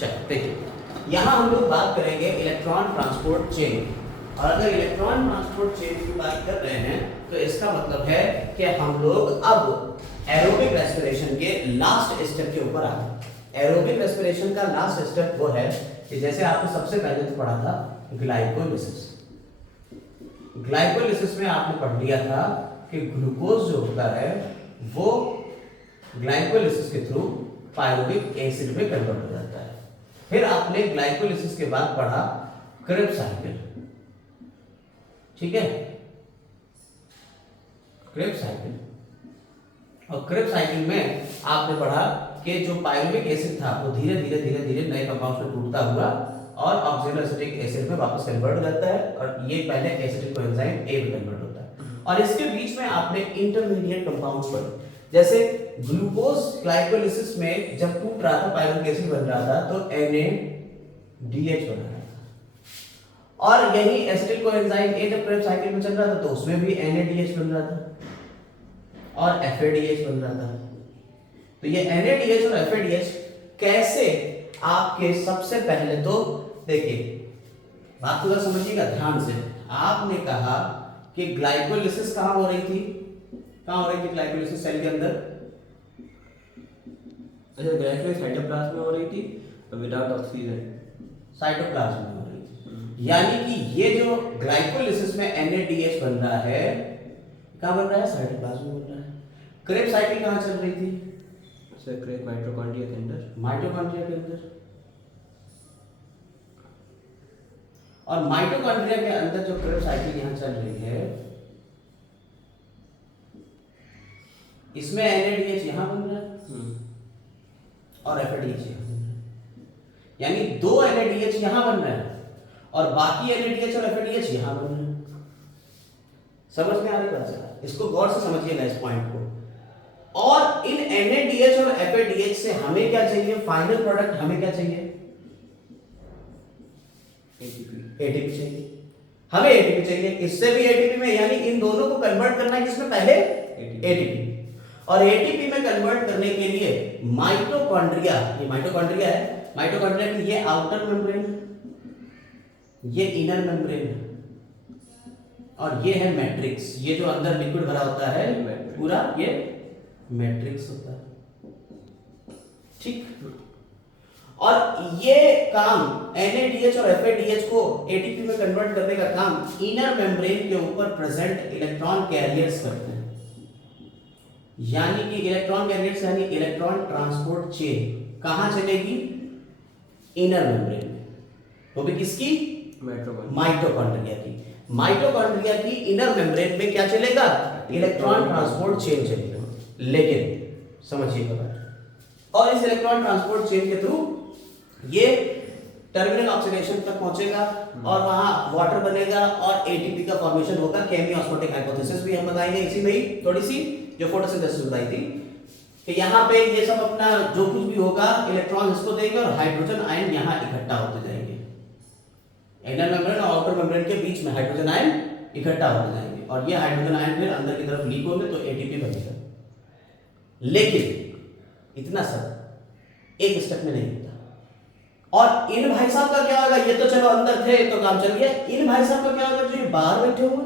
चलो देखिए, यहाँ हम लोग बात करेंगे इलेक्ट्रॉन ट्रांसपोर्ट चेन। और अगर इलेक्ट्रॉन ट्रांसपोर्ट चेन की बात कर रहे हैं तो इसका मतलब है कि हम लोग अब एरोबिक रेस्पिरेशन के लास्ट स्टेप के ऊपर आ गए। एरोबिक रेस्पिरेशन का लास्ट स्टेप वो है कि जैसे आपने सबसे पहले तो पढ़ा था ग्लाइकोलिसिस। ग्लाइकोलिसिस में आपने पढ़ लिया था कि ग्लूकोज जो होता है वो ग्लाइकोलिसिस के थ्रू पायरुविक एसिड में कन्वर्ट हो जाता है। फिर आपने ग्लाइकोलिसिस के बाद पढ़ा क्रेब्स साइकिल, ठीक है, क्रेब्स साइकिल। और क्रेब्स साइकिल में आपने पढ़ा कि जो पायरुविक एसिड था वो धीरे धीरे धीरे धीरे नए कंपाउंड्स में टूटता हुआ और ऑक्सिजोएसिटिक एसिड में वापस कन्वर्ट हो जाता है, और ये पहले एसिटिक कोएंजाइम ए में कन्वर्ट होता है। और इसके बीच में आपने इंटरमीडिएट कंपाउंड्स पढ़े, जैसे ग्लूकोज ग्लाइकोलिसिस में जब टूट रहा था पायरुविक एसिड बन रहा था तो NADH बन रहा था, और यही एसिटिक कोएंजाइम ए जब क्रेब्स साइकिल में चल रहा था तो उसमें भी NADH बन रहा था और FADH बन रहा था। तो ये NADH और FADH कैसे आपके, सबसे पहले तो देखिए बात थोड़ा समझिएगा ध्यान से। आपने कहा कि ग्लाइकोलिसिस कहां हो रही थी, कहां हो रही थी ग्लाइकोलिसिस सेल के अंदर? अच्छा, ग्लाइकोलिसिस साइटोप्लाज्म में हो रही थी विदाउट ऑक्सीजन, साइटोप्लाज्म में हो रही थी। यानी कि ये जो ग्लाइकोलिसिस में NADH बन रहा है कहां बन रहा है? साइटोप्लाज्म में बन रहा है। क्रेब्स साइकिल कहां चल रही थी? सर क्रेब माइटोकॉन्ड्रिया के अंदर, माइटोकॉन्ड्रिया के अंदर। और माइटोकॉन्ड्रिया के अंदर जो क्रेब्स साइकिल यहां चल रही है इसमें NADH यहां बन रहा है और FADH यहां बन रहा है। यानी दो NADH यहां बन रहा है और बाकी NADH और FADH यहां बन रहे हैं। समझ में आ रही बात? इसको गौर से समझिएगा इस पॉइंट को। और इन NADH और FADH से हमें क्या चाहिए? फाइनल प्रोडक्ट हमें क्या चाहिए? ATP चाहिए। हमें ATP चाहिए, इससे भी ATP में, यानी इन दोनों को कन्वर्ट करना है किसमें? पहले ATP। और ATP में कन्वर्ट करने के लिए माइटोकॉन्ड्रिया, ये माइटोकॉन्ड्रिया है, माइटोकॉन्ड्रिया की ये आउटर मेम्ब्रेन, ये इनर मेम्ब्रेन, और ये है मैट्रिक्स। ये जो अंदर लिक्विड भरा होता है पूरा, ये मैट्रिक्स होता है, ठीक। और ये काम NADH और FADH को ATP में कन्वर्ट करने का काम इनर मेम्ब्रेन के ऊपर प्रेजेंट इलेक्ट्रॉन कैरियर्स करते हैं। यानी कि इलेक्ट्रॉन कैरियर्स यानी इलेक्ट्रॉन ट्रांसपोर्ट चेन कहां चलेगी? इनर मेम्ब्रेन में। वो भी किसकी? माइटोकॉन्ड्रिया की। माइटोकॉन्ड्रिया की इनर मेम्ब्रेन में क्या चलेगा? इलेक्ट्रॉन ट्रांसपोर्ट चेन चलेगा। लेकिन समझिएगा बात, और इस इलेक्ट्रॉन ट्रांसपोर्ट चेन के थ्रू ये टर्मिनल ऑक्सीडेशन तक पहुंचेगा और वहां वाटर बनेगा और ATP का फॉर्मेशन होगा। केमी ऑस्मोटिक हाइपोथेसिस भी हम बताएंगे इसी में ही, थोड़ी सी जो फोटोसिंथेसिस बताई थी कि यहाँ पे ये सब अपना जो कुछ भी होगा इलेक्ट्रॉन इसको देंगे और हाइड्रोजन आयन यहाँ इकट्ठा होते जाएंगे। इनर मेम्ब्रेन और आउटर मेम्ब्रेन के बीच में हाइड्रोजन आयन इकट्ठा होते जाएंगे और ये हाइड्रोजन आयन फिर अंदर की तरफ लीक होंगे तो ATP बनेगा। लेकिन इतना सब एक स्टेप में नहीं होता। और इन भाई साहब का क्या होगा? ये तो चलो अंदर थे तो काम चल गया। इन भाई साहब का क्या होगा जो ये बाहर बैठे हुए?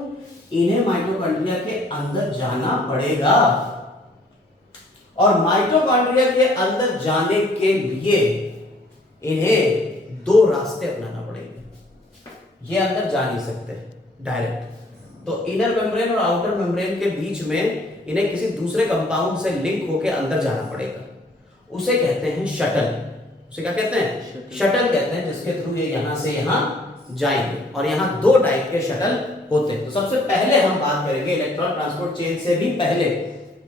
इन्हें माइटोकॉन्ड्रिया के अंदर जाना पड़ेगा, और माइटोकॉन्ड्रिया के अंदर जाने के लिए इन्हें दो रास्ते अपनाना पड़ेंगे। ये अंदर जा नहीं सकते डायरेक्ट, तो इनर मेम्ब्रेन और आउटर मेम्ब्रेन के बीच में इन्हें किसी दूसरे कंपाउंड से लिंक होकर अंदर जाना पड़ेगा। उसे कहते हैं शटल। उसे क्या कहते हैं? शटल कहते हैं, जिसके थ्रू ये यहां से यहां जाएंगे। और यहां दो टाइप के शटल होते हैं। तो सबसे पहले हम बात करेंगे इलेक्ट्रॉन ट्रांसपोर्ट चेन से भी पहले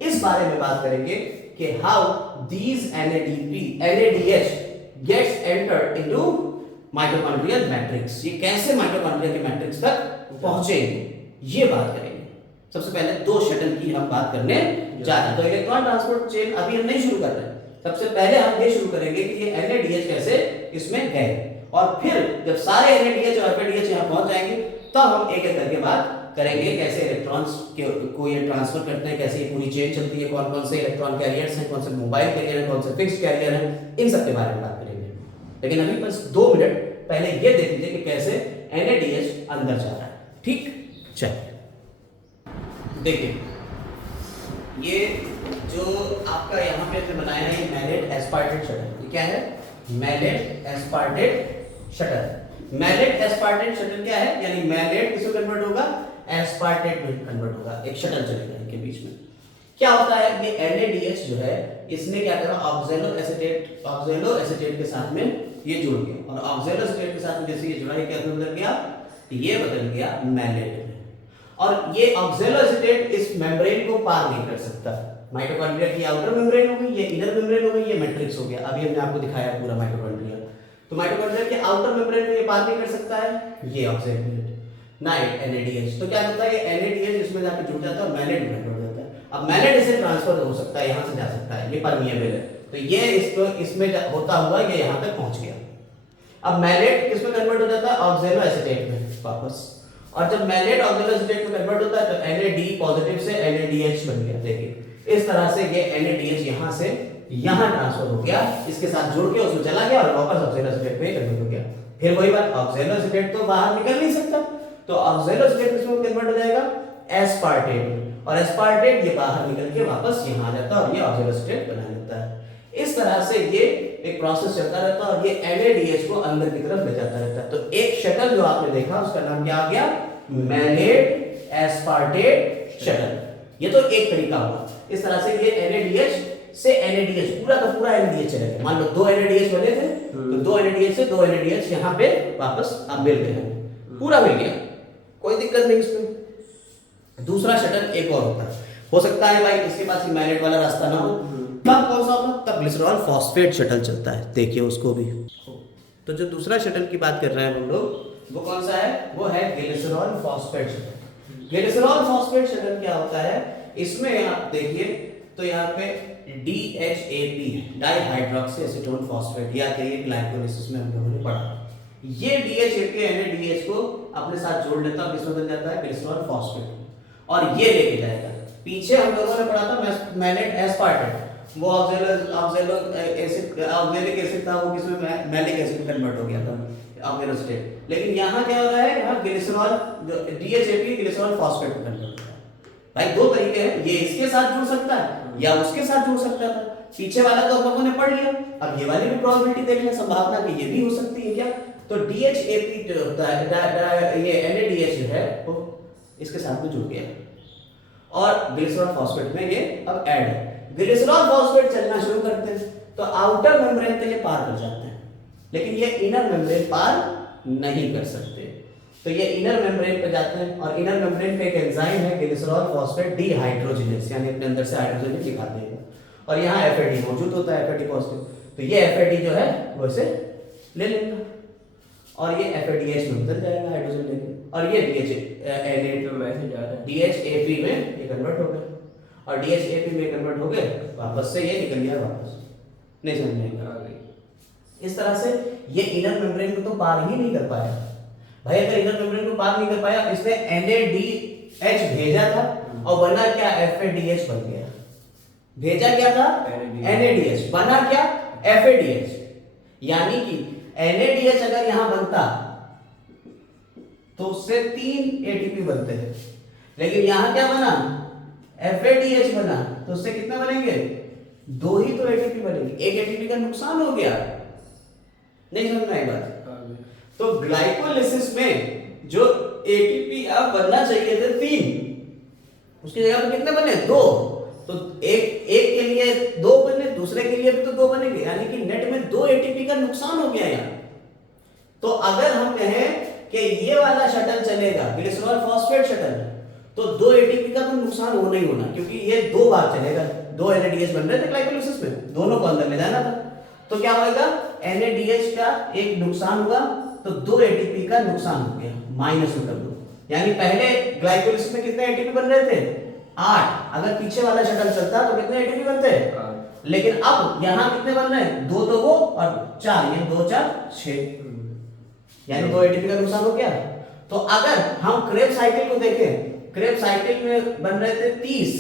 इस बारे में बात करेंगे कि how these NADH gets entered into mitochondrial matrix. ये कैसे माइटोकॉन्ड्रिया के मैट्रिक्स तक पहुंचेंगे, ये बात करेंगे। सबसे पहले दो शटल की हम बात करने जा रहे हैं। तो इलेक्ट्रॉन ट्रांसपोर्ट चेन अभी हम नहीं शुरू कर रहे हैं। सबसे पहले हम ये शुरू करेंगे कि ये NADH कैसे इसमें गए, और फिर जब सारे NADH और FADH यहाँ पहुंच जाएंगे तब हम एक एक करके बात करेंगे कैसे इलेक्ट्रॉन्स को ये ट्रांसफर करते हैं, कैसे ये पूरी चेन चलती है, कौन कौन से इलेक्ट्रॉन कैरियर्स हैं, कौन से मोबाइल कैरियर हैं, कौन से फिक्स्ड कैरियर हैं, इन सब के बारे में बात करेंगे। लेकिन अभी बस 2 मिनट पहले ये देख लीजिए कि कैसे NADH अंदर जा रहा है। ठीक, चलिए देखिए, ये जो आपका यहाँ पे हमने बनाया है, ये मैलेट एस्पार्टेट शटल। ये क्या है? Malate aspartate shuttle. Malate aspartate shuttle क्या है? यानी मैलेट किसमें कन्वर्ट होगा? एस्पार्टेट में कन्वर्ट होगा। एक शटल चलेगा इनके बीच में। क्या होता है? ये NADH जो है, इसने क्या करा? ऑक्सैलो एसीटेट के साथ में ये जुड़ गया, और ऑक्सैलो एसीटेट के साथ में जैसे ये जुड़ा, ये क्या बदल गया? ये बदल गया मैलेट में। और ये ऑक्सैलो एसीटेट इस मेम्ब्रेन को पार नहीं कर सकता। माइटोकॉन्ड्रिया की आउटर मेम्ब्रेन हो गई, ये इनर मेम्ब्रेन हो गई, ये मैट्रिक्स हो गया। अभी हमने आपको दिखाया पूरा माइटोकॉन्ड्रिया। तो माइटोकॉन्ड्रिया के आउटर मेम्ब्रेन को ये पार नहीं कर सकता है, ये ऑक्सैलो ना NADH। तो क्या होता है? ये NADH इसमें जाके जुड़ जाता है और मैलेट में जुड़ जाता है। अब मैलेट इसे ट्रांसफर हो सकता है, यहाँ से जा सकता है, ये परमिएबल है। तो ये इसको इसमें होता हुआ ये यहाँ तक पहुंच गया। अब मैलेट किसमें कन्वर्ट हो जाता है? ऑक्सैलो एसीटेट में वापस। और जब मैलेट ऑक्सैलो एसीटेट में कन्वर्ट होता है तो NAD पॉजिटिव से NADH बन गया। देखिए इस तरह से ये NADH यहाँ से यहाँ ट्रांसफर हो गया, इसके साथ जुड़ के उसमें चला गया और वापस ऑक्सैलो एसीटेट में कन्वर्ट हो गया। फिर वही बात, ऑक्सैलो एसीटेट तो बाहर निकल नहीं सकता, तो ऑक्सैलो एसीटेट किसमें कन्वर्ट हो जाएगा? एस्पार्टेट। और एस्पार्टेट ये बाहर निकल के वापस यहाँ आ जाता है और ये ऑक्सैलो एसीटेट बना लेता है। इस तरह से ये एक प्रोसेस चलता रहता है और ये NADH को अंदर की तरफ ले जाता रहता है। तो एक शटल जो आपने देखा उसका नाम क्या आ गया? Malate aspartate shuttle. ये तो एक तरीका हुआ। इस तरह से ये NADH से NADH पूरा का पूरा NADH चला गया। मान लो 2 NADH बने थे, तो 2 NADH से 2 NADH यहाँ पे वापस अब मिल गए हैं, पूरा मिल गया, कोई दिक्कत नहीं इसमें। दूसरा शटल एक और होता है, हो सकता है भाई इसके पास मैलेट वाला रास्ता ना हो, तब कौन सा होगा? तब ग्लिसरॉल फॉस्फेट शटल चलता है। देखिए उसको भी। तो जो दूसरा शटल की बात कर रहे हैं हम लोग, वो कौन सा है? वो है glycerol phosphate shuttle. Glycerol phosphate shuttle क्या होता है? इसमें आप देखिए तो यहाँ पे DHAP डाइहाइड्रोक्सी एसीटोन फॉस्फेट या कहिए ग्लाइकोलाइसिस में हम लोगों ने पढ़ा। ये DHAP NADH को अपने साथ जोड़ लेता है, किसमें बदल जाता है? Glycerol phosphate. और ये लेके जाएगा। पीछे हम लोगों ने पढ़ा था मैलेट एस्पार्टेट, वो ऑक्सैलिक एसिड था, वो किसमें? मैलिक एसिड में कन्वर्ट हो गया था ऑक्सैलो एसीटेट। लेकिन यहाँ क्या हो रहा है? यहाँ ग्लिसरॉल DHAP ग्लिसरॉल फॉस्फेट में कन्वर्ट हो रहा है। भाई दो तरीके हैं, ये इसके साथ जुड़ सकता है या उसके साथ जुड़ सकता था। पीछे वाला तो हम लोगों ने पढ़ लिया, अब ये वाली भी प्रोबेबिलिटी देख लें, संभावना कि ये भी हो सकती है क्या? तो DHAP जो होता है, ये NADH जो है वो इसके साथ में जुड़ गया और ग्लिसरॉल फॉस्फेट में ये अब ऐड है। ग्लिसरॉल फॉस्फेट चलना शुरू करते हैं तो आउटर मेम्ब्रेन तो ये पार कर जाते हैं, लेकिन ये इनर मेम्ब्रेन पार नहीं कर सकते। तो ये इनर मेम्ब्रेन पे जाते हैं और इनर मेम्ब्रेन पे एक एंजाइम है ग्लिसरॉल फॉस्फेट डिहाइड्रोजिनेज, यानी अपने अंदर से हाइड्रोजन निकाल देगा और यहाँ FAD मौजूद होता है, FAD पॉजिटिव। तो ये FAD जो है वो इसे ले लेगा और ये FADH में बदल जाएगा हाइड्रोजन लेके, और ये DHAP में ये कन्वर्ट हो गया और DHAP में कन्वर्ट हो गए, वापस से ये निकल गया वापस। नहीं समझ में आ गई? इस तरह से ये इनर मेम्ब्रेन को तो पार ही नहीं कर पाया भाई। अगर इनर मेम्ब्रेन को पार नहीं कर पाया, इसने NADH भेजा था और बना क्या? FADH बन गया। भेजा क्या था? NADH, बना क्या? FADH। यानी कि NADH अगर यहां बनता तो उससे 3 ATP बनते हैं, लेकिन यहां क्या बना? FADH बना, तो उससे कितने बनेंगे? 2 ही तो ATP बनेंगे। एक ATP का नुकसान हो गया। नहीं समझ में आई बात? तो ग्लाइकोलाइसिस में जो ATP अब बनना चाहिए थे 3, उसकी जगह पर कितने बने? 2। तो एक के लिए 2 बने, दूसरे के लिए भी तो 2 बनेंगे, यानी कि नेट में 2 ATP का नुकसान हो गया यहाँ। तो अगर हम कहें कि ये वाला शटल चलेगा ग्लिसरॉल फॉस्फेट शटल, तो 2 ATP का तो नुकसान होना ही होना, क्योंकि ये 2 बार चलेगा। 2 NADH बन रहे थे ग्लाइकोलाइसिस में, दोनों को अंदर ले जाना था। तो क्या होगा? NADH का एक नुकसान हुआ तो 2 ATP का नुकसान हो गया, -2। यानी पहले ग्लाइकोलाइसिस में कितने ATP बन रहे थे? 8। अगर पीछे वाला शटल चलता तो कितने ATP बनते? लेकिन अब यहां कितने बन रहे हैं? 2 तो वो और 4, ये 2 4 6, यानी 2 ATP का नुकसान हो गया। तो अगर हम क्रेब्स साइकिल को देखें, क्रेब्स साइकिल में बन रहे थे 30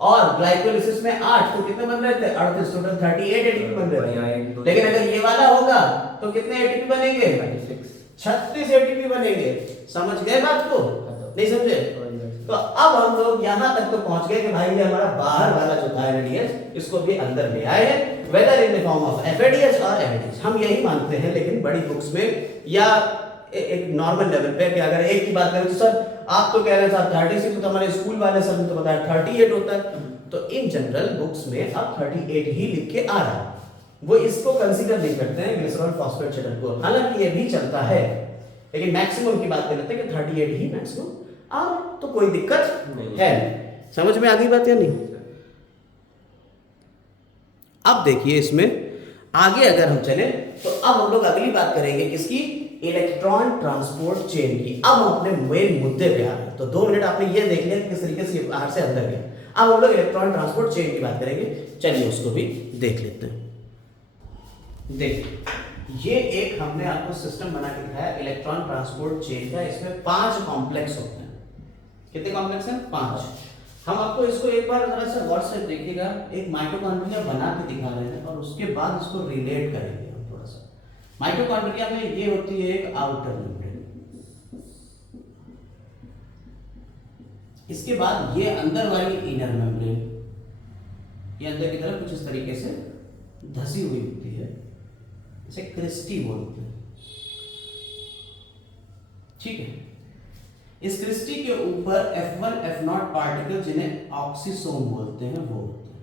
और ग्लाइकोलाइसिस में 8, तो कितने बन रहे थे? 38, टोटल 38 ATP बन रहे थे। लेकिन अगर ये वाला होगा तो कितने एटीपी बनेंगे? 36 एटीपी बनेंगे। समझ गए बात को? नहीं समझे? तो अब हम लोग यहां तक तो पहुंच गए कि भाई ये हमारा बाहर वाला जो था एनएडीएच, इसको भी अंदर ले आए हैं, whether in the form of FADH और एफएडीएच। हम यही मानते हैं, लेकिन बड़ी बुक्स में या एक नॉर्मल लेवल पे कि अगर एक की बात करें तो सर आप तो कह रहे हैं साहब 36, तो हमारे स्कूल वाले सर ने तो बताया 38 होता है। तो इन जनरल बुक्स में अब 38 ही लिख के आ रहा है, वो इसको कंसीडर नहीं करते हैं ग्लिसरॉल फॉस्फेट चैनल को, हालांकि ये भी चलता है, लेकिन मैक्सिमम की बात कर लेते हैं कि 38 ही मैक्सिमम, और तो कोई दिक्कत नहीं है। समझ में आ गई बात या नहीं? अब देखिए इसमें आगे अगर हम चले तो अब हम लोग अगली बात करेंगे किसकी? इलेक्ट्रॉन ट्रांसपोर्ट चेन की। अब हम अपने मेन मुद्दे पे आ रहे हैं। तो 2 मिनट आपने ये देख लिया किस तरीके से बाहर से अंदर गया। अब हम लोग इलेक्ट्रॉन ट्रांसपोर्ट चेन की बात करेंगे, चलिए उसको भी देख लेते हैं। देखिए ये एक हमने आपको सिस्टम बना के दिखाया इलेक्ट्रॉन ट्रांसपोर्ट चेन का। इसमें 5 कॉम्प्लेक्स होते हैं। कितने कॉम्प्लेक्स हैं? 5। हम आपको इसको एक बार जरा सा गौर से देखिएगा, एक माइटोकॉन्ड्रिया बना के दिखा रहे हैं और उसके बाद इसको रिलेट करेंगे हम थोड़ा सा। माइटोकॉन्ड्रिया में ये होती है एक आउटर मेम्ब्रेन, इसके बाद ये अंदर वाली इनर मेम्ब्रेन, ये अंदर की तरफ कुछ इस तरीके से धसी हुई होती है, इसे क्रिस्टी बोलते हैं। ठीक है, इस क्रिस्टी के ऊपर F1 F0 पार्टिकल जिन्हें ऑक्सीसोम बोलते हैं वो होते हैं,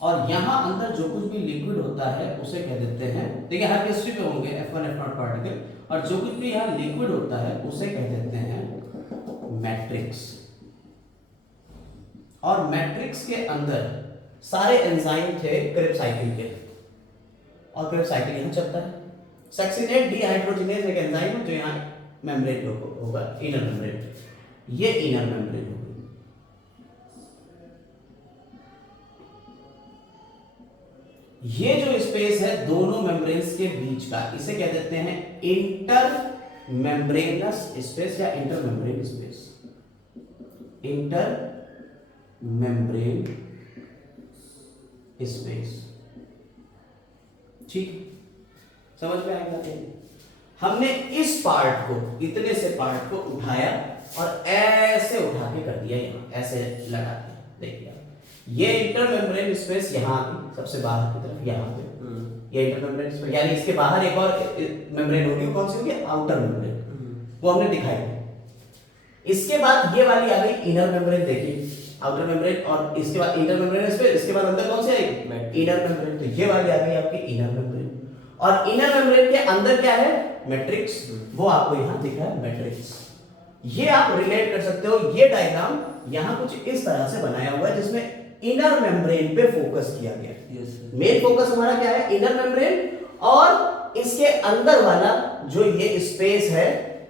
और यहां अंदर जो कुछ भी लिक्विड होता है उसे कह देते हैं, देखिए हर क्रिस्टी पे होंगे F1 F0 पार्टिकल, और जो कुछ भी यहां लिक्विड होता है उसे कह देते हैं मैट्रिक्स। और मैट्रिक्स के अंदर सारे एंजाइम थे क्रेब्स साइकिल के, और क्रेब्स साइकिल यहां चलता है। सक्सिनेट डिहाइड्रोजिनेज एक एंजाइम है जो यहां मेम्ब्रेन होगा, इनर मेम्ब्रेन, ये इनर मेम्ब्रेन होगी। ये जो स्पेस है दोनों मेम्ब्रेन्स के बीच का, इसे क्या देते हैं? इंटर मेम्ब्रेनस स्पेस या inter membrane space, inter membrane space. ठीक, समझ में आएगा? हमने इस पार्ट को, इतने से पार्ट को उठाया और ऐसे उठा के कर दिया, यहां ऐसे लगा दिया। देखिए ये इंटर मेम्ब्रेन स्पेस यहां की सबसे बाहर की तरफ, यहां पे ये इंटर मेम्ब्रेन स्पेस, यानी इसके बाहर एक और मेम्ब्रेन होगी, कौन सी होगी? आउटर मेम्ब्रेन, वो हमने दिखाई। इसके बाद ये वाली आ गई इनर मेम्ब्रेन, देखिए आउटर मेम्ब्रेन, और इसके बाद इंटर मेम्ब्रेन स्पेस, इसके बाद अंदर कौन सी आएगी? Inner membrane. तो ये वाली आ गई आपकी इनर मेम्ब्रेन, और इनर मेम्ब्रेन के अंदर क्या है? मैट्रिक्स, वो आपको यहां दिख रहा है मैट्रिक्स। ये आप रिलेट कर सकते हो, ये डायग्राम यहां कुछ इस तरह से बनाया हुआ है जिसमें इनर मेम्ब्रेन पे फोकस किया गया। मेन फोकस हमारा क्या है? इनर मेम्ब्रेन, और इसके अंदर वाला जो ये स्पेस है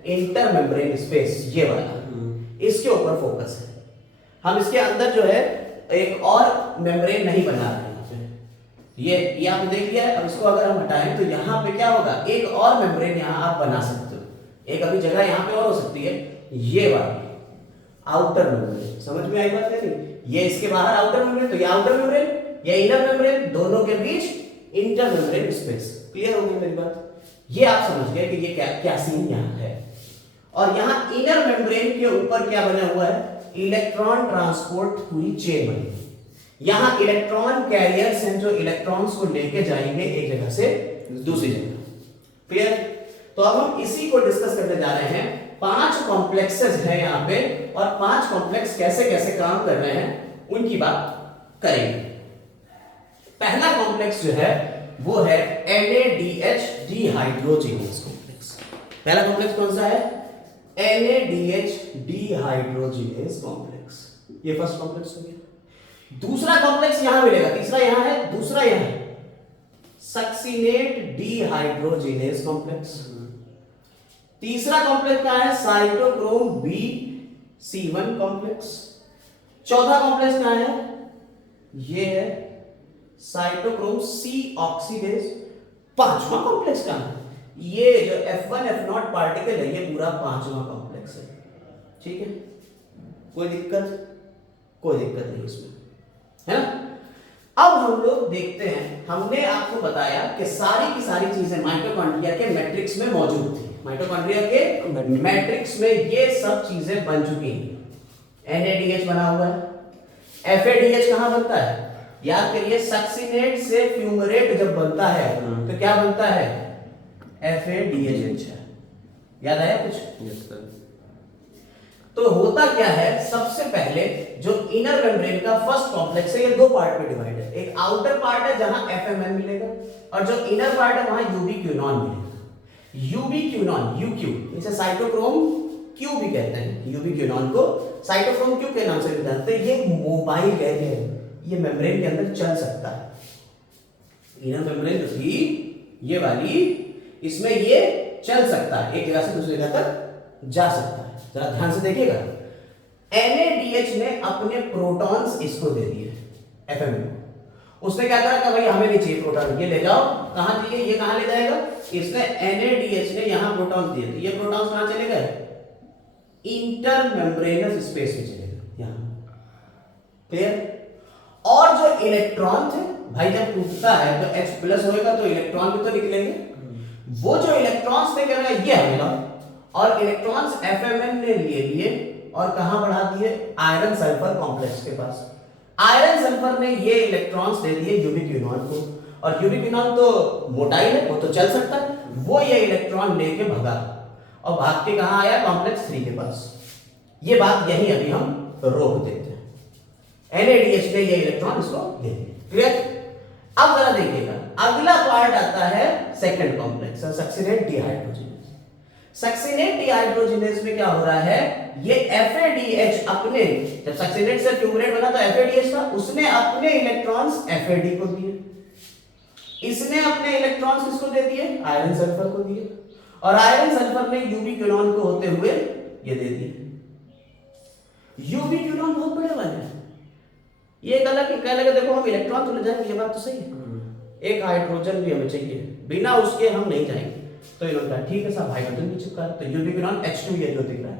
इंटर मेम्ब्रेन स्पेस, ये वाला, इसके ऊपर फोकस है। हम इसके अंदर जो है एक और मेम्ब्रेन नहीं बना रहे हैं। ये आपने देख लिया है। अब इसको अगर हम हटाएं तो यहाँ पे क्या होगा? एक और मेम्ब्रेन यहाँ आप बना सकते हो, एक अभी जगह यहाँ पे और हो सकती है, ये वाली आउटर मेम्ब्रेन। समझ में आई बात नहीं? ये इसके बाहर आउटर मेम्ब्रेन, तो ये आउटर मेम्ब्रेन, ये इनर मेम्ब्रेन, दोनों के बीच इंटर मेम्ब्रेन स्पेस। क्लियर हो गई मेरी बात? ये आप समझ गए कि ये क्या सीन यहाँ है। और यहाँ इनर मेम्ब्रेन के ऊपर क्या बना हुआ है? इलेक्ट्रॉन ट्रांसपोर्ट पूरी चेन बनी है। यहां इलेक्ट्रॉन कैरियर्स हैं जो इलेक्ट्रॉन्स को लेके जाएंगे एक जगह से दूसरी जगह। क्लियर? तो अब हम इसी को डिस्कस करने जा रहे हैं। 5 कॉम्प्लेक्सेस हैं यहां पे, और 5 कॉम्प्लेक्स कैसे कैसे काम कर रहे हैं उनकी बात करेंगे। पहला कॉम्प्लेक्स जो है वो है NADH डिहाइड्रोजिनेज कॉम्प्लेक्स। पहला कॉम्प्लेक्स कौन सा है? NADH dehydrogenase complex. ये फर्स्ट कॉम्प्लेक्स हो गया। दूसरा कॉम्प्लेक्स यहां मिलेगा, तीसरा यहां है, दूसरा यहां है, सक्सिनेट डिहाइड्रोजिनेज कॉम्प्लेक्स। तीसरा कॉम्प्लेक्स क्या है? Cytochrome B/C1 complex. चौथा कॉम्प्लेक्स क्या है? ये है साइटोक्रोम C ऑक्सीडेज। पांचवा कॉम्प्लेक्स क्या है? ये जो F1 F0 पार्टिकल है, ये पूरा पांचवा कॉम्प्लेक्स है। ठीक है, कोई दिक्कत नहीं इसमें, है ना? अब हम लोग देखते हैं, हमने आपको बताया कि सारी की सारी चीजें माइटोकॉन्ड्रिया के मैट्रिक्स में मौजूद थी। माइटोकॉन्ड्रिया के मैट्रिक्स में ये सब चीजें बन चुकी हैं। NADH बना हुआ है। FADH कहां बनता है? याद करिए, सक्सिनेट से फ्यूमरेट जब बनता है तो क्या बनता है? FADH। याद आया कुछ? Yes sir. तो होता क्या है, सबसे पहले जो इनर मेम्ब्रेन का फर्स्ट कॉम्प्लेक्स है, ये दो पार्ट में डिवाइड है। एक आउटर पार्ट है जहां FMN मिलेगा, और जो इनर पार्ट है वहां यूबिक्विनॉन मिलेगा। यूबिक्विनॉन, यूक्यू, इसे साइटोक्रोम क्यू भी कहते हैं। यूबिक्विनॉन को साइटोक्रोम क्यू के नाम से भी जानते हैं। ये मोबाइल कहते हैं, ये मेम्ब्रेन के अंदर चल सकता है। इनर मेम्ब्रेन जो थी ये वाली, इसमें ये चल सकता है, एक जगह से दूसरी जगह तक जा सकता है। जरा ध्यान से देखिएगा, NADH ने अपने प्रोटॉन्स इसको दे दिए FMN को। उसने क्या करा कि भाई हमें नहीं चाहिए प्रोटॉन, ये ले जाओ। कहां चाहिए? ये कहां ले जाएगा? इसने NADH ने यहां प्रोटॉन्स दिए, तो ये प्रोटॉन्स कहां चले गए? इंटर मेम्ब्रेनस स्पेस में चले गए, यहां। क्लियर? और जो इलेक्ट्रॉन थे भाई, जब टूटता है तो H+ होएगा तो इलेक्ट्रॉन भी तो निकलेंगे। वो जो इलेक्ट्रॉन्स थे, क्या ये मिला, और इलेक्ट्रॉन्स FMN ने ले लिए और कहां बढ़ा दिए? आयरन सल्फर कॉम्प्लेक्स के पास। आयरन सल्फर ने ये इलेक्ट्रॉन्स दे दिए यूबिक्विनॉन को, और यूबिक्विनॉन तो मोटाइल है, वो तो चल सकता है। वो ये इलेक्ट्रॉन लेके भगा, और भाग के कहां आया? कॉम्प्लेक्स 3 के पास। ये बात यही अभी हम रोक देते हैं। NADH ने ये इलेक्ट्रॉन इसको दे दिए। क्लियर? अब जरा देखिएगा, अगला पार्ट आता है second complex, succinate dehydrogenase. Succinate dehydrogenase में क्या हो रहा है? ये FADH अपने, जब सक्सिनेट से फ्यूमरेट बना तो FADH था, उसने अपने इलेक्ट्रॉन्स FAD को दिए। इसने अपने इलेक्ट्रॉन्स किसको दे दिए? आयरन सल्फर को दिए, और आयरन सल्फर ने यूबिक्विनॉन को होते हुए ये दे दिए। यूबिक्विनॉन बहुत बड़े वाले हैं। ये कहने लगे देखो हम इलेक्ट्रॉन तो ले जाएंगे, ये बात तो सही है, एक हाइड्रोजन भी हमें चाहिए, बिना उसके हम नहीं जाएंगे। तो इन्होंने कहा ठीक है साहब, हाइड्रोजन भी चिपका, तो यूबिक्विनॉन H2 ये जो दिख रहा है,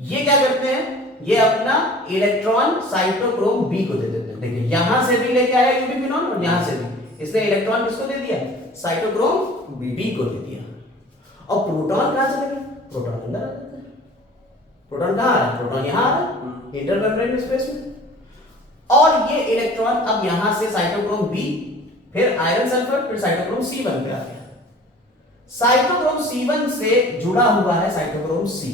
ये क्या करते हैं? ये अपना इलेक्ट्रॉन साइटोक्रोम B को दे देते हैं। देखिए यहां से भी लेके आया यूबिक्विनॉन, और यहां से भी इसने इलेक्ट्रॉन किसको दे दिया? साइटोक्रोम B को दे दिया। और प्रोटॉन कहां चले गए? प्रोटॉन अंदर आ जाता है। प्रोटॉन कहां आ रहा है? प्रोटॉन यहां आ रहा है, इंटर मेम्ब्रेन स्पेस में। और ये इलेक्ट्रॉन अब यहां से साइटोक्रोम B, फिर आयरन सल्फर, फिर साइटोक्रोम C बन के आ गया। साइटोक्रोम C1 से जुड़ा हुआ है साइटोक्रोम C।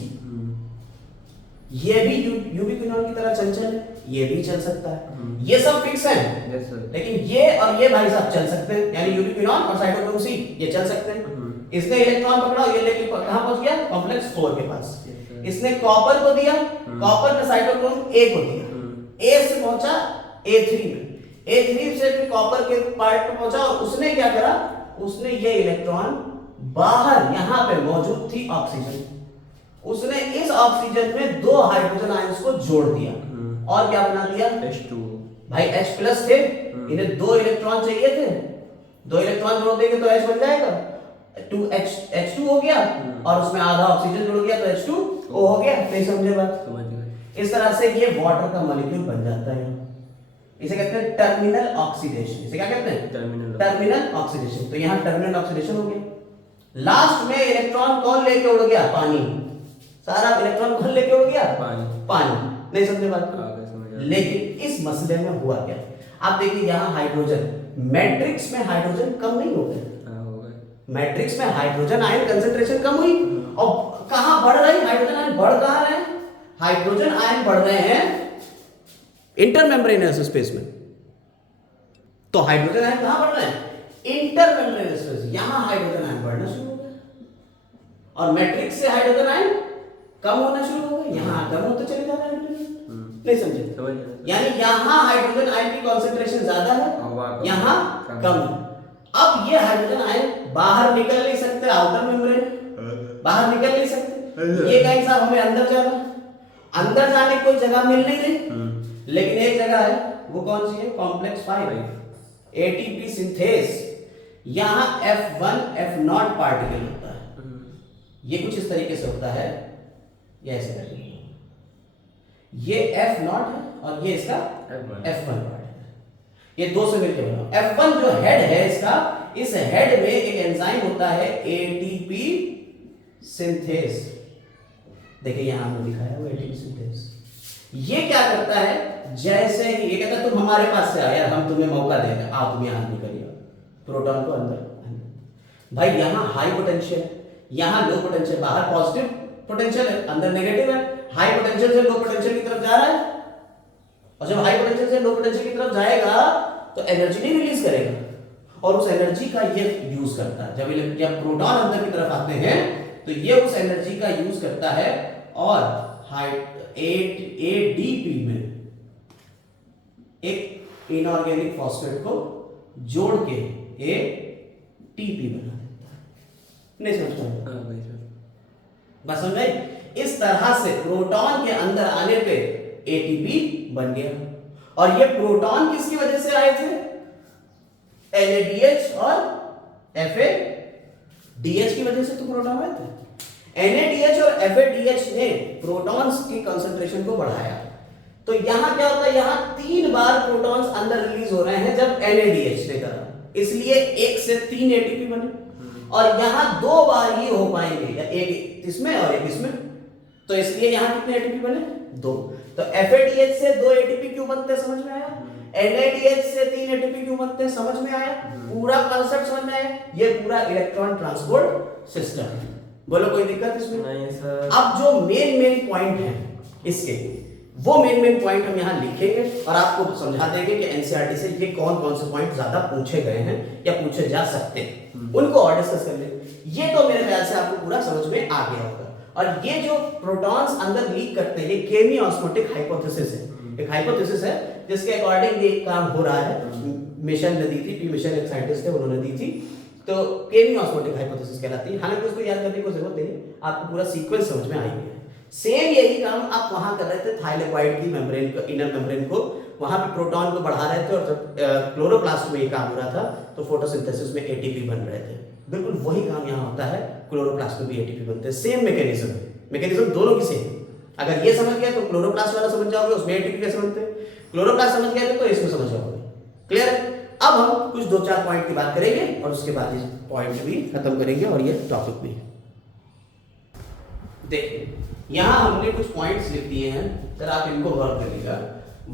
ये भी यूबिक्विनॉन की तरह चंचल है, ये भी चल सकता है। ये सब फिक्स है, लेकिन ये और ये भाई साहब चल सकते हैं, यानी यूबिक्विनॉन और साइटोक्रोम C ये चल सकते हैं। इसने इलेक्ट्रॉन पकड़ा, ये लेके कहां पहुंच गया? कॉम्प्लेक्स 4 के पास। इसने कॉपर को दिया, कॉपर ने साइटोक्रोम A को दिया, A से पहुंचा A3 में, A3 से फिर कॉपर के पार्ट पे पहुंचा, और उसने क्या करा? उसने ये इलेक्ट्रॉन बाहर यहां पे मौजूद थी ऑक्सीजन, उसने इस ऑक्सीजन में 2 हाइड्रोजन आयंस को जोड़ दिया, और क्या बना दिया? H2। भाई H+ थे, इन्हें 2 इलेक्ट्रॉन चाहिए थे, 2 इलेक्ट्रॉन जोड़ देंगे तो H बन जाएगा, H2 हो गया, और उसमें आधा ऑक्सीजन जुड़ गया तो H2O हो गया। नहीं समझे बात? समझ गए। इस तरह से ये वाटर का मॉलिक्यूल बन जाता है। इसे कहते हैं टर्मिनल ऑक्सीडेशन। इसे क्या कहते हैं? Terminal oxidation. तो यहाँ टर्मिनल ऑक्सीडेशन हो गया। लास्ट में इलेक्ट्रॉन कौन लेके उड़ गया? पानी। सारा इलेक्ट्रॉन कौन लेके उड़ गया? पानी। नहीं समझे बात? लेकिन इस मसले में हुआ क्या? आप देखिए यहाँ हाइड्रोजन, मैट्रिक्स में हाइड्रोजन कम नहीं हो गए, मैट्रिक्स में हाइड्रोजन आयन कंसंट्रेशन कम हुई, और कहां बढ़ रही हाइड्रोजन आयन? बढ़ कहां रहे हैं? हाइड्रोजन आयन बढ़ रहे हैं इंटरमेम्ब्रेनस स्पेस में। तो हाइड्रोजन आयन कहां बढ़ रहे हैं? Intermembranous space. यहां हाइड्रोजन आयन बढ़ना शुरू हो गया, और मैट्रिक्स से हाइड्रोजन आयन कम होना शुरू हो गए, यहां कम होते चले जा रहे हैं हाइड्रोजन। नहीं समझे? यानी यहां हाइड्रोजन आयन की कंसंट्रेशन ज्यादा है, यहां कम है। अब ये हाइड्रोजन आयन बाहर निकल नहीं सकते, आउटर मेम्ब्रेन बाहर निकल नहीं सकते। ये कहेंगे साहब हमें अंदर जाना, अंदर जाने की कोई जगह मिल नहीं रही, लेकिन एक जगह है, वो कौन सी है? Complex 5 ATP synthase. यहां F1 F0 पार्टिकल होता है। ये कुछ इस तरीके से होता है, ये ऐसे करके, ये F0 है और ये इसका F1 पार्ट है। ये दो से मिलकर बना। F1 जो हेड है इसका, इस हेड में एक एंजाइम होता है एटीपी सिंथेस। देखिए यहां हमने दिखाया वो एटीपी सिंथेस। ये क्या करता है, जैसे ही ये कहता है तुम हमारे पास से आओ यार, हम तुम्हें मौका देंगे, आओ तुम यहां निकलिए, प्रोटॉन को अंदर। भाई यहां हाई पोटेंशियल, यहां लो पोटेंशियल, बाहर पॉजिटिव पोटेंशियल है, अंदर नेगेटिव है। हाई पोटेंशियल से लो पोटेंशियल की तरफ जा रहा है, और जब हाई पोटेंशियल से लो पोटेंशियल की तरफ जाएगा तो एनर्जी नहीं रिलीज करेगा, और उस एनर्जी का ये यूज करता है। जब प्रोटॉन अंदर की तरफ आते हैं तो ये उस एनर्जी का यूज करता है और एडीपी में एक इनऑर्गेनिक फॉस्फेट को जोड़ के एटीपी बना देता है। नहीं समझ पा रहे? बस समझ गए? इस तरह से प्रोटॉन के अंदर आने पे एटीपी बन गया। और ये प्रोटॉन किसकी वजह से आए थे? NADH और FADH की वजह से तो प्रोटॉन आए थे। NADH और FADH ने प्रोटॉन्स की कंसंट्रेशन को बढ़ाया। तो यहां क्या होता है, यहां 3 बार प्रोटॉन्स अंदर रिलीज हो रहे हैं जब NADH ने करा, इसलिए 1 से 3 एटीपी बने। और यहां 2 बार ही हो पाएंगे, या एक इसमें और एक इसमें, तो इसलिए यहां कितने एटीपी बने? 2। तो FADH से 2 एटीपी क्यों बनते हैं, समझ में आया? NADH से 3 एटीपी क्यों बनते हैं, समझ में आया? पूरा कांसेप्ट समझ में आया? ये पूरा इलेक्ट्रॉन ट्रांसपोर्ट सिस्टम है। बोलो कोई दिक्कत इसमें? नहीं सर। अब जो मेन पॉइंट है इसके, वो मेन पॉइंट हम यहाँ लिखेंगे और आपको समझा देंगे कि एनसीईआरटी से ये कौन से पॉइंट ज्यादा पूछे गए हैं या पूछे जा सकते हैं, उनको और डिस्कस कर लेंगे। ये तो मेरे ख्याल से आपको पूरा समझ में आ गया होगा। और ये जो प्रोटॉन्स अंदर लीक करते हैं, ये केमी ऑस्मोटिक हाइपोथेसिस है। एक हाइपोथेसिस है जिसके अकॉर्डिंग ये काम हो रहा है। मिशन ने दी थी, पी मिशन एक साइंटिस्ट थे, उन्होंने दी थी। तो केमी ऑस्मोटिक हाइपोथेसिस कहलाती है। हालांकि उसको याद करने की जरूरत नहीं है, आपको पूरा सीक्वेंस समझ में आ गया है। सेम यही काम आप वहां कर रहे थे, थाइलेक्वाइड की मेम्ब्रेन को, इनर मेम्ब्रेन को, वहां पे प्रोटॉन को बढ़ा रहे थे, और जब क्लोरोप्लास्ट में ये काम हो रहा था तो फोटोसिंथेसिस में एटीपी बन रहे थे। बिल्कुल वही काम यहाँ होता है, क्लोरोप्लास्ट में भी एटीपी बनते हैं। सेम मैकेनिज्म दोनों की सेम। अगर ये समझ गया तो क्लोरोप्लास्ट वाला समझ जाओगे, उसमें एटीपी कैसे बनते हैं। क्लोरोप्लास्ट समझ गए तो इसमें समझ जाओगे। क्लियर? अब हम कुछ 2-4 पॉइंट की बात करेंगे और उसके बाद इस पॉइंट भी खत्म करेंगे और ये टॉपिक भी। देखिए यहां हमने कुछ पॉइंट्स लिख दिए हैं, सर आप इनको गौर करिएगा।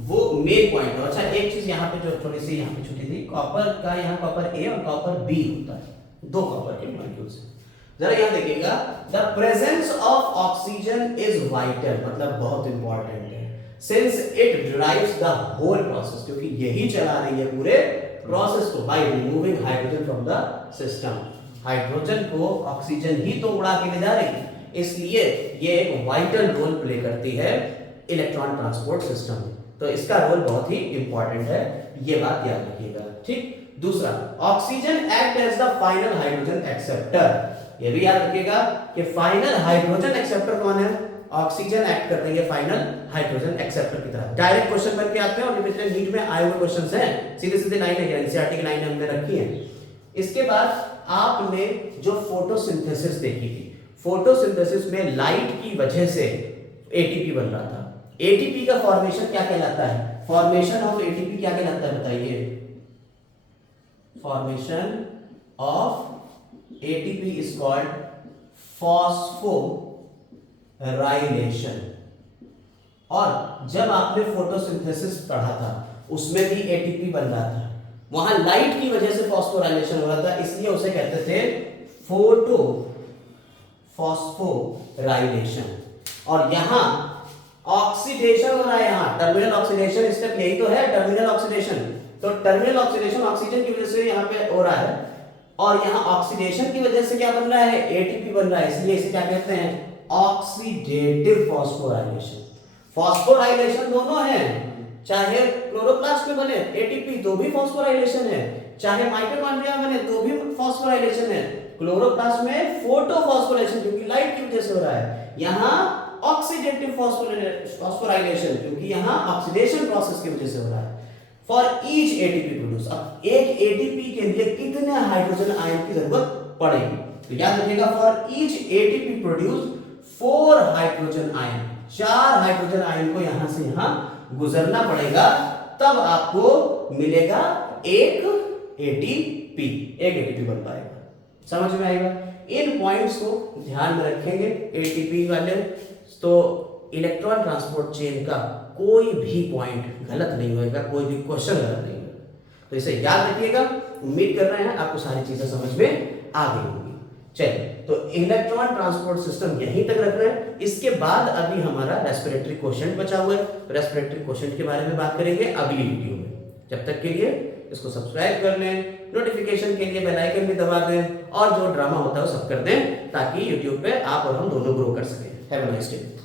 वो मेन पॉइंट है। अच्छा एक चीज यहाँ पे जो थोड़ी सी यहाँ पे छुट्टी थी, कॉपर का, यहाँ कॉपर A और कॉपर B होता है, 2 कॉपर के मॉलिक्यूल्स हैं। जरा यहाँ देखिएगा, the presence of oxygen is vital, मतलब बहुत इंपॉर्टेंट है, since it drives the whole process, क्योंकि यही चला रही है पूरे प्रोसेस को, by removing hydrogen from the system. Hydrogen को ऑक्सीजन ही तो उड़ा के ले जा रही है, इसलिए ये एक वाइटल रोल प्ले करती है इलेक्ट्रॉन ट्रांसपोर्ट सिस्टम में। तो इसका रोल बहुत ही इंपॉर्टेंट है, ये बात याद रखिएगा। ठीक। दूसरा, oxygen act as the final hydrogen acceptor. ये भी याद रखिएगा कि फाइनल हाइड्रोजन एक्सेप्टर कौन है? ऑक्सीजन एक्ट कर रही है फाइनल हाइड्रोजन एक्सेप्टर की तरह। डायरेक्ट क्वेश्चन बन के आते हैं और ये पिछले नीट में आए हुए क्वेश्चंस हैं, सीधे लाइन है, एनसीईआरटी की लाइन हमने रखी है। इसके बाद आपने जो फोटोसिंथेसिस देखी थी, फोटोसिंथेसिस में लाइट की वजह से एटीपी बन रहा था। एटीपी का फॉर्मेशन क्या कहलाता है? फॉर्मेशन ऑफ एटीपी क्या कहलाता है बताइए? Formation of ATP is called phosphorylation. और जब आपने फोटोसिंथेसिस पढ़ा था उसमें भी एटीपी बन रहा था, वहां लाइट की वजह से फॉस्फोराइलेशन हो रहा था, इसलिए उसे कहते थे फोटो फॉस्फोराइलेशन। और यहां ऑक्सीडेशन हो रहा है, यहां टर्मिनल ऑक्सीडेशन स्टेप यही तो है, टर्मिनल ऑक्सीडेशन। तो टर्मिनल ऑक्सीडेशन ऑक्सीजन की वजह से यहां पे हो रहा है, और यहां ऑक्सीडेशन की वजह से क्या बन रहा है? एटीपी बन रहा है, इसलिए इसे क्या कहते हैं? Oxidative phosphorylation. फॉस्फोराइलेशन दोनों है, चाहे क्लोरोप्लास्ट में बने एटीपी तो भी फॉस्फोराइलेशन है, चाहे माइटोकॉन्ड्रिया में बने तो भी फॉस्फोराइलेशन है। क्लोरोप्लास्ट में फोटोफॉस्फोराइलेशन क्योंकि लाइट की वजह से हो रहा है, यहां ऑक्सीडेटिव फॉस्फोराइलेशन क्योंकि यहां ऑक्सीडेशन प्रोसेस की वजह से हो रहा है। फॉर ईच एटीपी प्रोड्यूस, अब एक एटीपी के लिए कितने हाइड्रोजन आयन की जरूरत पड़ेगी? तो याद रखिएगा, for each ATP produce 4 hydrogen ion, 4 hydrogen ion को यहां से यहां गुजरना पड़ेगा, तब आपको मिलेगा एक एटीपी, एक एटीपी बन पाएगा। समझ में आएगा? इन पॉइंट्स को ध्यान में रखेंगे एटीपी वाले, तो इलेक्ट्रॉन ट्रांसपोर्ट चेन का कोई भी पॉइंट गलत नहीं होगा, कोई भी क्वेश्चन गलत नहीं होगा। तो इसे याद रखिएगा। उम्मीद कर रहे हैं आपको सारी चीजें समझ में आ गई होंगी। चलिए, तो इलेक्ट्रॉन ट्रांसपोर्ट सिस्टम यहीं तक रख रहे हैं। इसके बाद अभी हमारा रेस्पिरेटरी क्वोशिएंट बचा हुआ है। रेस्पिरेटरी क्वोशिएंट के बारे में बात करेंगे अगली वीडियो में। जब तक के लिए इसको सब्सक्राइब कर लें, नोटिफिकेशन के लिए बेल आइकन भी दबा दें, और जो ड्रामा होता है वो सब कर दें, ताकि यूट्यूब पे आप और हम दोनों ग्रो कर सकें। Have a nice day.